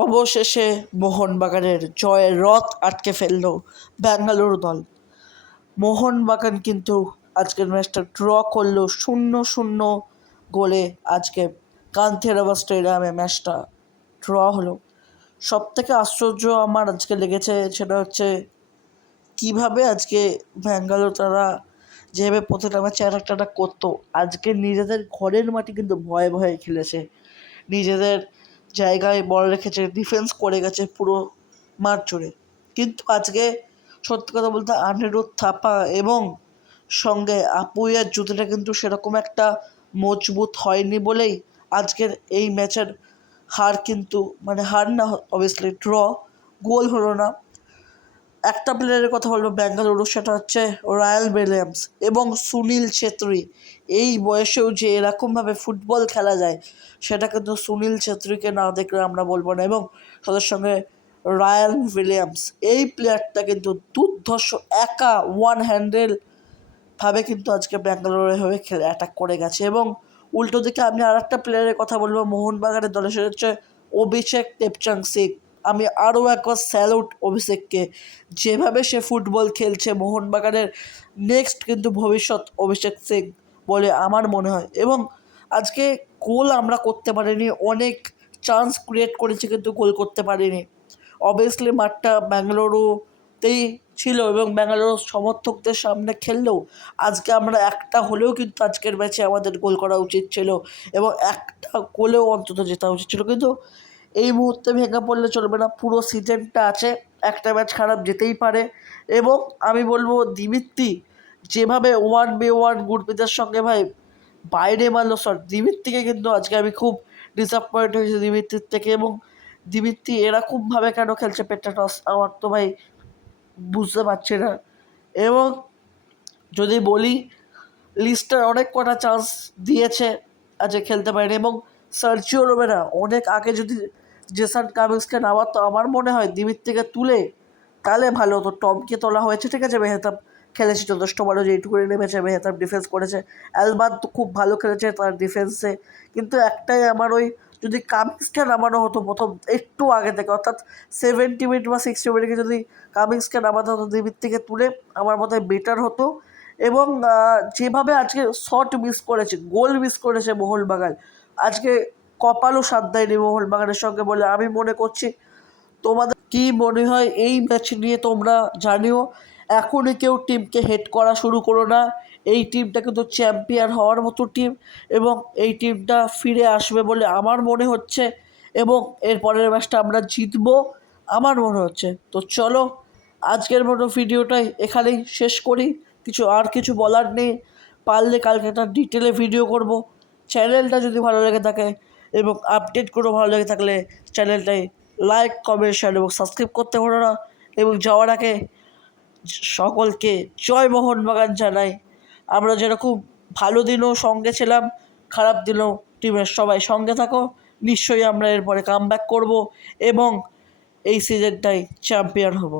অবশেষে মোহনবাগানের জয়ের রথ আটকে ফেলল বেঙ্গালুরু দল। মোহনবাগান কিন্তু আজকের ম্যাচটা ড্র করলো 0-0 গোলে। আজকে কান্থেরাবা স্টেডিয়ামে ম্যাচটা ড্র হলো। সবথেকে আশ্চর্য আমার আজকে লেগেছে সেটা হচ্ছে কীভাবে আজকে ব্যাঙ্গালোর তারা যেভাবে প্রতিটা ম্যাচে একটা করতো, আজকে নিজেদের ঘরের মাটি কিন্তু ভয়ে ভয়ে খেলেছে, নিজেদের জায়গায় বল রেখেছে, ডিফেন্স করে গেছে পুরো মাঠ জুড়ে। কিন্তু আজকে সত্যি কথা বলতে আনিরুদ্ধ থাপা এবং সঙ্গে আপুইয়ার জুতিটা কিন্তু সেরকম একটা মজবুত হয়নি বলেই আজকের এই ম্যাচের হার কিন্তু হার না, অবভিয়াসলি ড্র, গোল হলো না। একটা প্লেয়ারের কথা বলবো বেঙ্গালুরু, সেটা হচ্ছে রায়াল উইলিয়ামস এবং সুনীল ছেত্রী। এই বয়সেও যে এরকমভাবে ফুটবল খেলা যায় সেটা কিন্তু সুনীল ছেত্রীকে না দেখলে আমরা বলবো না। এবং তাদের সঙ্গে রায়াল উইলিয়ামস এই প্লেয়ারটা কিন্তু দুর্ধর্ষ একা ওয়ান হ্যান্ডেল ভাবে কিন্তু আজকে ব্যাঙ্গালোরের হয়ে খেলে অ্যাটাক করে গেছে। এবং উল্টো দিকে আমি আর একটা প্লেয়ারের কথা বলবো মোহনবাগানের দলে, সেটা হচ্ছে অভিষেক টেপচাং সিং। আমি আরও একবার স্যালুট অভিষেককে, যেভাবে সে ফুটবল খেলছে মোহনবাগানের নেক্সট কিন্তু ভবিষ্যৎ অভিষেক সিং বলে আমার মনে হয়। এবং আজকে গোল আমরা করতে পারিনি, অনেক চান্স ক্রিয়েট করেছি কিন্তু গোল করতে পারিনি। অবভিয়াসলি মাঠটা ব্যাঙ্গালুরুতেই ছিল এবং ব্যাঙ্গালুরু সমর্থকদের সামনে খেললেও আজকে আমরা একটা হলেও কিন্তু আজকের ম্যাচে আমাদের গোল করা উচিত ছিল এবং একটা গোলেও অন্তত জেতা উচিত ছিল। কিন্তু এই মুহূর্তে ভেঙে পড়লে চলবে না, পুরো সিজনটা আছে, একটা ম্যাচ খারাপ যেতেই পারে। এবং আমি বলবো দিমিত্রি যেভাবে 1v1 গুরপ্রীতের সঙ্গে বাইরে মারলো শট, দিমিত্রিকে কিন্তু আজকে আমি খুব ডিসঅ্যাপয়েন্ট হয়েছি দিমিত্রির থেকে। এবং দিমিত্রি এরকমভাবে কেন খেলছে পেট্রাটস, আমার তো বুঝতে পারছি না। এবং যদি বলি লিস্টার অনেক কটা চান্স দিয়েছে, আজকে খেলতে পারেনি। এবং সার্জিও রোবেরা অনেক আগে যদি জেসান কামিন্সকে নামাতো, আমার মনে হয় দিমিত্রিকে তুলে তাহলে ভালো হতো। টমকে তোলা হয়েছে, ঠিক আছে, মেহতাব খেলেছে যথেষ্ট ভালো, যেইটুকু নেমেছে মেহতাব ডিফেন্স করেছে, অ্যালবাদ তো খুব ভালো খেলেছে তার ডিফেন্সে। কিন্তু একটাই আমার যদি কামিন্সকে নামানো হতো প্রথম একটু আগে থেকে, অর্থাৎ 70 মিনিট বা 60 মিনিটে যদি কামিন্সকে নামানো হতো, দিমিত্রিকে তুলে, আমার মতে বেটার হতো। এবং যেভাবে আজকে শট মিস করেছে, গোল মিস করেছে মোহনবাগান, আজকে কপালও সাথ দেয়নি মোহনবাগানের সঙ্গে বলে আমি মনে করছি। তোমাদের কি মনে হয় এই ম্যাচ নিয়ে তোমরা জানিও। এখনই কেউ টিমকে হেড করা শুরু করো না, এই টিমটা কিন্তু চ্যাম্পিয়ন হওয়ার মতো টিম এবং এই টিমটা ফিরে আসবে বলে আমার মনে হচ্ছে এবং এর পরের ম্যাচটা আমরা জিতবো আমার মনে হচ্ছে। তো চলো আজকের মতো ভিডিওটাই এখানেই শেষ করি, কিছু বলার নেই। পারলে কালকে একটা ডিটেলে ভিডিও করব। চ্যানেলটা যদি ভালো লেগে থাকে এবং আপডেটগুলো ভালো লেগে থাকলে চ্যানেলটাই লাইক, কমেন্ট, শেয়ার এবং সাবস্ক্রাইব করতে পারো না। এবং যাওয়ার আগে সকলকে জয় মোহনবাগান জানাই। আমরা যেরকম ভালো দিনও সঙ্গে ছিলাম, খারাপ দিনেও টিমের সবাই সঙ্গে থাকো, নিশ্চয়ই আমরা এরপরে কামব্যাক করব এবং এই সিজনটাই চ্যাম্পিয়ন হব।